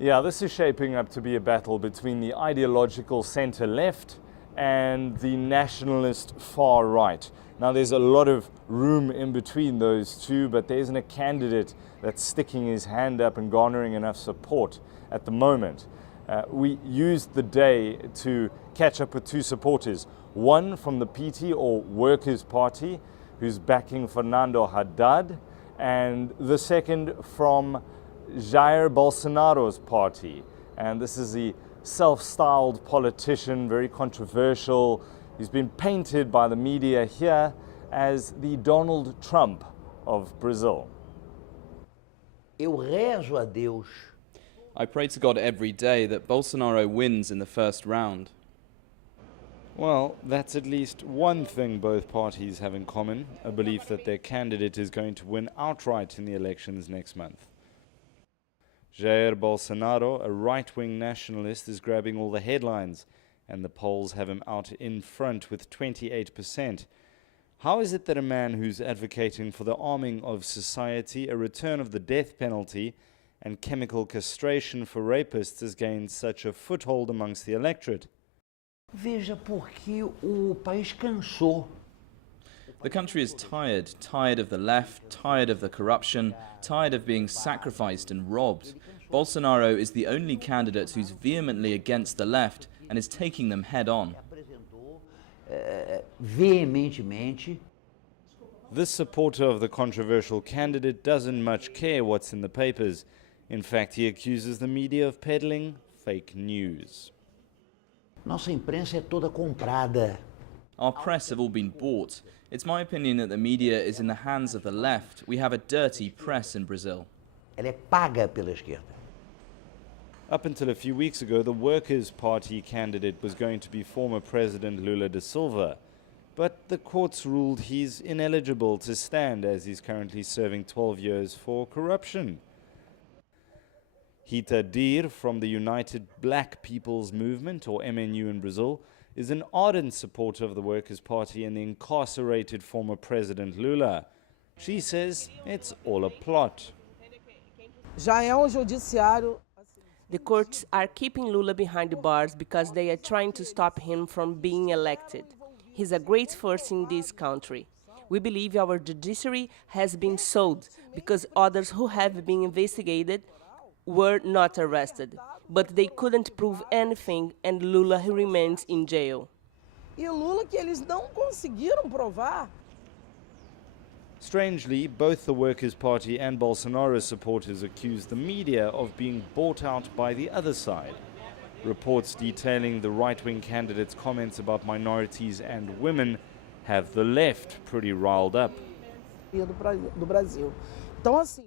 Yeah, this is shaping up to be a battle between the ideological centre-left and the nationalist far-right. Now, there's a lot of room in between those two, but there isn't a candidate that's sticking his hand up and garnering enough support at the moment. We used the day to catch up with two supporters, one from the PT or Workers' Party, who's backing Fernando Haddad, and the second from Jair Bolsonaro's party. And this is the self-styled politician, very controversial. He's been painted by the media here as the Donald Trump of Brazil. Eu rezo a Deus. I pray to God every day that Bolsonaro wins in the first round. Well, that's at least one thing both parties have in common, a belief that their candidate is going to win outright in the elections next month. Jair Bolsonaro, a right-wing nationalist, is grabbing all the headlines, and the polls have him out in front with 28%. How is it that a man who's advocating for the arming of society, a return of the death penalty, and chemical castration for rapists has gained such a foothold amongst the electorate? Veja, porque o país cansou. The country is tired of the left, tired of the corruption, tired of being sacrificed and robbed. Bolsonaro is the only candidate who's vehemently against the left and is taking them head on. Veementemente. This supporter of the controversial candidate doesn't much care what's in the papers. In fact, he accuses the media of peddling fake news. Nossa imprensa é toda comprada. Our press have all been bought. It's my opinion that the media is in the hands of the left. We have a dirty press in Brazil. Ela é paga pela esquerda. Up until a few weeks ago, the Workers' Party candidate was going to be former President Lula da Silva. But the courts ruled he's ineligible to stand as he's currently serving 12 years for corruption. Rita Dir from the United Black People's Movement, or MNU in Brazil, is an ardent supporter of the Workers' Party and the incarcerated former President Lula. She says it's all a plot. The courts are keeping Lula behind the bars because they are trying to stop him from being elected. He's a great force in this country. We believe our judiciary has been sold because others who have been investigated were not arrested, but they couldn't prove anything and Lula remains in jail. E Lula que eles não conseguiram provar. Strangely, both the Workers' Party and Bolsonaro supporters accuse the media of being bought out by the other side. Reports detailing the right-wing candidate's comments about minorities and women have the left pretty riled up. Do Brasil. Então, assim,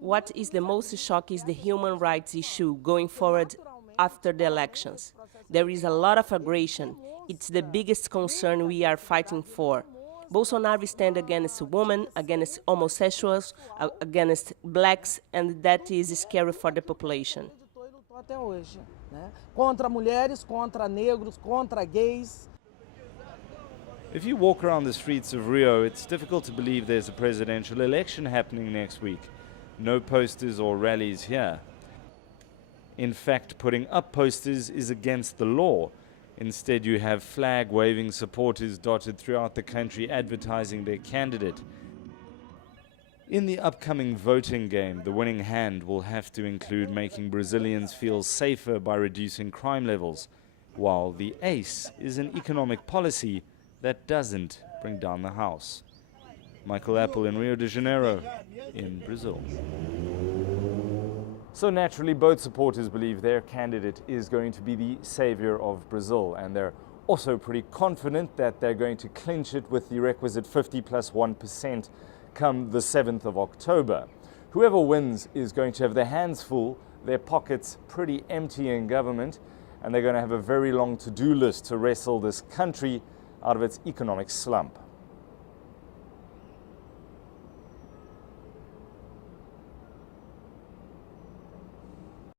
what is the most shocking is the human rights issue going forward after the elections. There is a lot of aggression. It's the biggest concern we are fighting for. Bolsonaro stands against women, against homosexuals, against blacks, and that is scary for the population. Até hoje, né? Contra mulheres, contra negros, contra gays. If you walk around the streets of Rio, it's difficult to believe there's a presidential election happening next week. No posters or rallies here. In fact, putting up posters is against the law. Instead, you have flag-waving supporters dotted throughout the country advertising their candidate. In the upcoming voting game, the winning hand will have to include making Brazilians feel safer by reducing crime levels, while the ace is an economic policy that doesn't bring down the house. Michael Appel in Rio de Janeiro, in Brazil. So naturally, both supporters believe their candidate is going to be the savior of Brazil, and they're also pretty confident that they're going to clinch it with the requisite 50+1% come the 7th of October. Whoever wins is going to have their hands full, their pockets pretty empty in government, and they're going to have a very long to-do list to wrestle this country out of its economic slump.